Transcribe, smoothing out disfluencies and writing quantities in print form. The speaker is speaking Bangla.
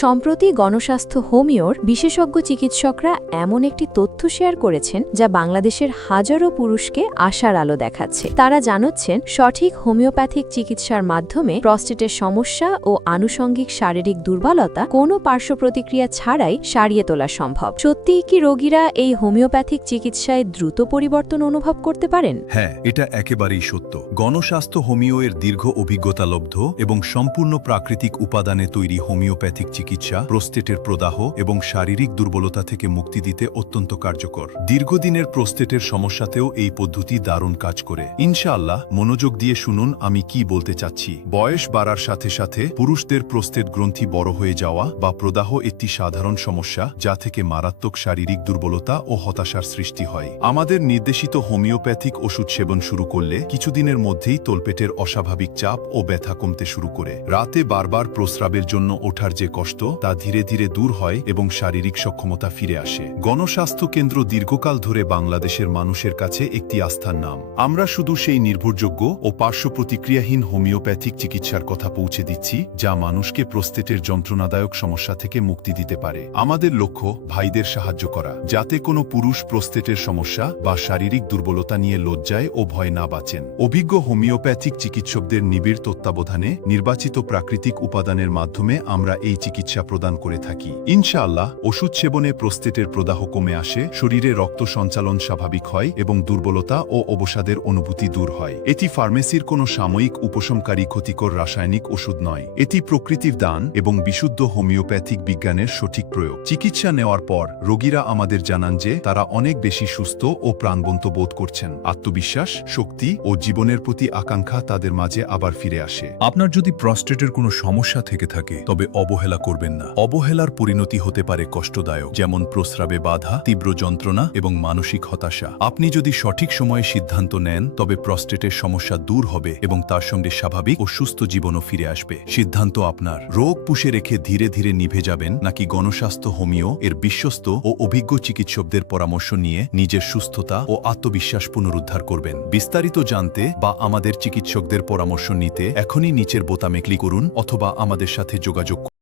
সম্প্রতি গণস্বাস্থ্য হোমিওর বিশেষজ্ঞ চিকিৎসকরা এমন একটি তথ্য শেয়ার করেছেন যা বাংলাদেশের হাজারো পুরুষকে আশার আলো দেখাচ্ছে। তারা জানাচ্ছেন সঠিক হোমিওপ্যাথিক চিকিৎসার মাধ্যমে প্রস্টেটের সমস্যা ও আনুষঙ্গিক শারীরিক দুর্বলতা কোনো পার্শ্ব প্রতিক্রিয়া ছাড়াই সারিয়ে তোলা সম্ভব। সত্যিই কি রোগীরা এই হোমিওপ্যাথিক চিকিৎসায় দ্রুত পরিবর্তন অনুভব করতে পারেন? হ্যাঁ, এটা একেবারেই সত্য। গণস্বাস্থ্য হোমিও এর দীর্ঘ অভিজ্ঞতালব্ধ এবং সম্পূর্ণ প্রাকৃতিক উপাদানে তৈরি হোমিওপ্যাথিক চিকিৎসা প্রোস্টেটের প্রদাহ এবং শারীরিক দুর্বলতা থেকে মুক্তি দিতে অত্যন্ত কার্যকর। দীর্ঘদিনের প্রোস্টেটের সমস্যাতেও এই পদ্ধতি দারুণ কাজ করে। ইনশাআল্লাহ, মনোযোগ দিয়ে শুনুন আমি কি বলতে চাচ্ছি। বয়স বাড়ার সাথে সাথে পুরুষদের প্রোস্টেট গ্রন্থি বড় হয়ে যাওয়া বা প্রদাহ একটি সাধারণ সমস্যা, যা থেকে মারাত্মক শারীরিক দুর্বলতা ও হতাশার সৃষ্টি হয়। আমাদের নির্দেশিত হোমিওপ্যাথিক ওষুধ সেবন শুরু করলে কিছুদিনের মধ্যেই তলপেটের অস্বাভাবিক চাপ ও ব্যথা কমতে শুরু করে। রাতে বারবার প্রস্রাবের জন্য ওঠার যে কষ্ট, তা ধীরে ধীরে দূর হয় এবং শারীরিক সক্ষমতা ফিরে আসে। গণস্বাস্থ্য কেন্দ্র দীর্ঘকাল ধরে বাংলাদেশের মানুষের কাছে একটি আস্থার নাম। আমরা শুধু সেই নির্ভরযোগ্য ও পার্শ্ব প্রতিক্রিয়াহীন হোমিওপ্যাথিক চিকিৎসার কথা পৌঁছে দিচ্ছি, যা মানুষকে প্রোস্টেটের যন্ত্রণাদায়ক সমস্যা থেকে মুক্তি দিতে পারে। আমাদের লক্ষ্য ভাইদের সাহায্য করা, যাতে কোনো পুরুষ প্রোস্টেটের সমস্যা বা শারীরিক দুর্বলতা নিয়ে লজ্জায় ও ভয় না বাঁচেন। অভিজ্ঞ হোমিওপ্যাথিক চিকিৎসকদের নিবিড় তত্ত্বাবধানে নির্বাচিত প্রাকৃতিক উপাদানের মাধ্যমে আমরা এই চিকিৎসা প্রদান করে থাকি। ইনশাআল্লাহ, ওষুধ সেবনে প্রোস্টেটের প্রদাহ কমে আসে, শরীরে রক্ত সঞ্চালন স্বাভাবিক হয় এবং দুর্বলতা ও অবসাদের অনুভূতি দূর হয়। এটি ফার্মেসির কোনো সাময়িক উপশমকারী ক্ষতিকর রাসায়নিক ওষুধ নয়। এটি প্রকৃতির দান এবং বিশুদ্ধ হোমিওপ্যাথিক বিজ্ঞানের সঠিক প্রয়োগ। চিকিৎসা নেওয়ার পর রোগীরা আমাদের জানান যে তারা অনেক বেশি সুস্থ ও প্রাণবন্ত বোধ করছেন। আত্মবিশ্বাস, শক্তি ও জীবনের প্রতি আকাঙ্ক্ষা তাদের মাঝে আবার ফিরে আসে। আপনার যদি প্রস্টেটের কোনো সমস্যা থেকে থাকে, তবে অবহেলা করবেন না। অবহেলার পরিণতি হতে পারে কষ্টদায়ক, যেমন প্রস্রাবে বাধা, তীব্র যন্ত্রণা এবং মানসিক হতাশা। আপনি যদি সঠিক সময়ে সিদ্ধান্ত নেন, তবে প্রস্টেটের সমস্যা দূর হবে এবং তার সঙ্গে স্বাভাবিক ও সুস্থ জীবনও ফিরে আসবে। সিদ্ধান্ত আপনার। রোগ পুষে রেখে ধীরে ধীরে নিভে যাবেন, নাকি গণস্বাস্থ্য হোমিও এর বিশ্বস্ত ও অভিজ্ঞ চিকিৎসকদের পরামর্শ নিয়ে নিজের সুস্থতা ও আত্মবিশ্বাস পুনরুদ্ধার করবেন? বিস্তারিত জানতে বা আমাদের চিকিৎসকদের পরামর্শ নিতে এখনই নিচের বোতামে ক্লিক করুন অথবা আমাদের সাথে যোগাযোগ করুন।